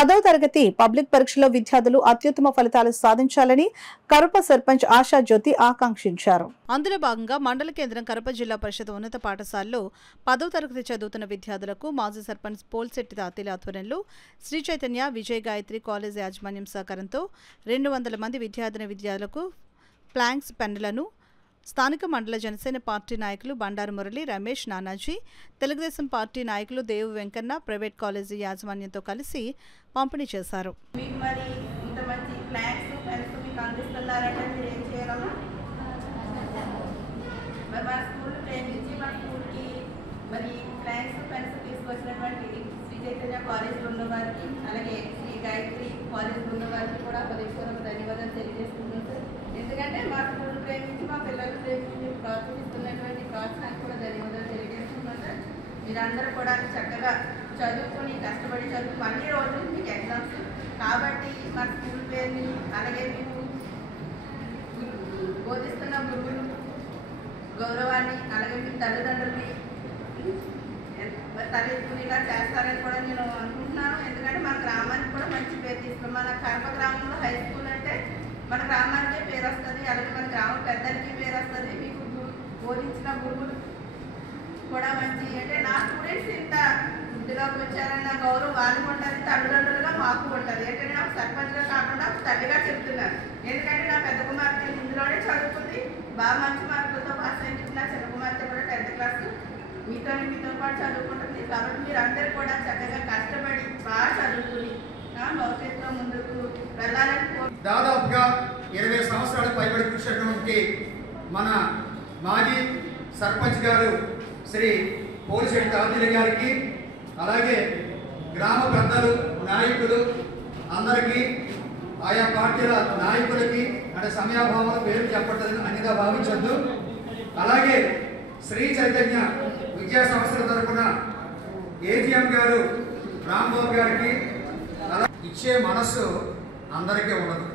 10వ తరగతి పబ్లిక్ పరీక్షలో విద్యార్థులు అత్యుత్తమ ఫలితాలు సాధించాలని కరప సర్పంచ్ ఆశా జ్యోతి ఆకాంక్షించారు. అందులో భాగంగా మండల కేంద్రం కరప జిల్లా పరిషత్ ఉన్నత పాఠశాలలో 10వ తరగతి చదువుతున్న విద్యార్థులకు మాజీ సర్పంచ్ పోల్శెట్టి తాతీల ఆధ్వర్యంలో శ్రీ చైతన్య విజయ గాయత్రి కాలేజ్ యాజమాన్యం సహకారంతో 200 మంది విద్యార్థులకు ప్లాంక్స్ పెన్నులను స్థానిక మండల జనసేన పార్టీ నాయకులు బండారు మురళి, రమేష్, నానాజీ, తెలుగుదేశం పార్టీ నాయకులు దేవు వెంకన్న ప్రైవేట్ కాలేజీ యాజమాన్యంతో కలిసి పంపిణీ చేశారు. ఎందుకంటే మా స్కూల్ ప్రేమించి మా పిల్లలు ప్రేమించి ప్రోత్సహిస్తున్నటువంటి ప్రోత్సాహానికి కూడా ధన్యవాదాలు తెలియజేస్తున్నాను సార్. మీరందరూ కూడా చక్కగా చదువుకొని కష్టపడి చదువు అన్ని రోజులు మీకు ఎగ్జామ్స్ కాబట్టి మా స్కూల్ పేరుని అలాగే మీకు బోధిస్తున్న గురువులు గౌరవాన్ని అలాగే మీ తల్లిదండ్రుల్ని తలెత్తుకునేలా చేస్తారని కూడా నేను అనుకుంటున్నాను. ఎందుకంటే మన గ్రామానికి కూడా మంచి పేరు తీసుకున్నాం. మన కరప గ్రామంలో హై స్కూల్ అంటే మన గ్రామానికే పేరు వస్తుంది, అలాగే మన గ్రామం పెద్దలకి పేరు వస్తుంది. మీకు బోధించిన గురువులు కూడా మంచి అంటే నా స్టూడెంట్స్ ఇంత వృద్ధిలోకి వచ్చారన్న గౌరవం వాళ్ళకి ఉంటుంది, తల్లిదండ్రులుగా మాకు ఉంటుంది. అంటే నేను సర్పంచ్గా కాకుండా తల్లిగా చెప్తున్నాను. ఎందుకంటే నా పెద్ద కుమార్తె ఇందులోనే చదువుకుంది, బాగా మంచి మార్కులతో పాస్ అయింది. నా చిన్న కుమార్తె కూడా 10th క్లాస్ మీతో పాటు చదువుకుంటుంది. కాబట్టి మీరు అందరూ కూడా చక్కగా కష్టపడి బాగా చదువుకుని భవిష్యత్తులో ముందుకు వెళ్ళాలని దాదాపుగా 20 సంవత్సరాలు పైబడి కూర్చున్నటువంటి మన మాజీ సర్పంచ్ గారు శ్రీ పోల్శెట్టి తాతీల గారికి, అలాగే గ్రామ పెద్దలు నాయకులు అందరికీ, ఆయా పార్టీల నాయకులకి అంటే సమయాభావం పేరు చెప్పట్లేదు అన్నిగా భావించద్దు. అలాగే శ్రీ చైతన్య విద్యా సంస్థల తరఫున ఏజీఎం గారు రాంబాబు గారికి, అలా ఇచ్చే మనస్సు అందరికీ ఉండదు,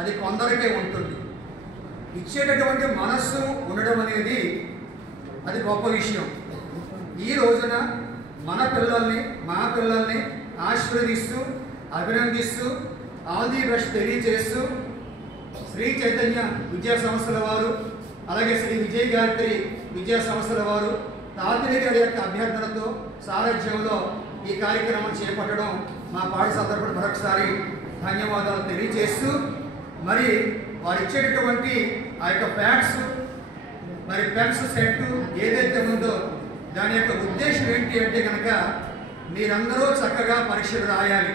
అది కొందరికే ఉంటుంది. ఇచ్చేటటువంటి మనస్సు ఉండడం అనేది అది గొప్ప విషయం. ఈ రోజున మన పిల్లల్ని మా పిల్లల్ని ఆశీర్వదిస్తూ అభినందిస్తూ ఆల్ ది బెస్ట్ తెలియజేస్తూ శ్రీ చైతన్య విద్యా సంస్థల వారు అలాగే శ్రీ విజయ గాయత్రి విద్యా సంస్థల వారు తాతీల గారి యొక్క అభ్యర్థనతో సారథ్యంలో ఈ కార్యక్రమం చేపట్టడం మా పాఠశాల తరపున మరొకసారి ధన్యవాదాలు తెలియజేస్తూ, మరి వారు ఇచ్చేటటువంటి ఆ యొక్క ప్యాడ్స్ మరి పెన్స్ సెట్ ఏదైతే ఉందో దాని యొక్క ఉద్దేశం ఏంటి అంటే కనుక మీరందరూ చక్కగా పరీక్షలు రాయాలి.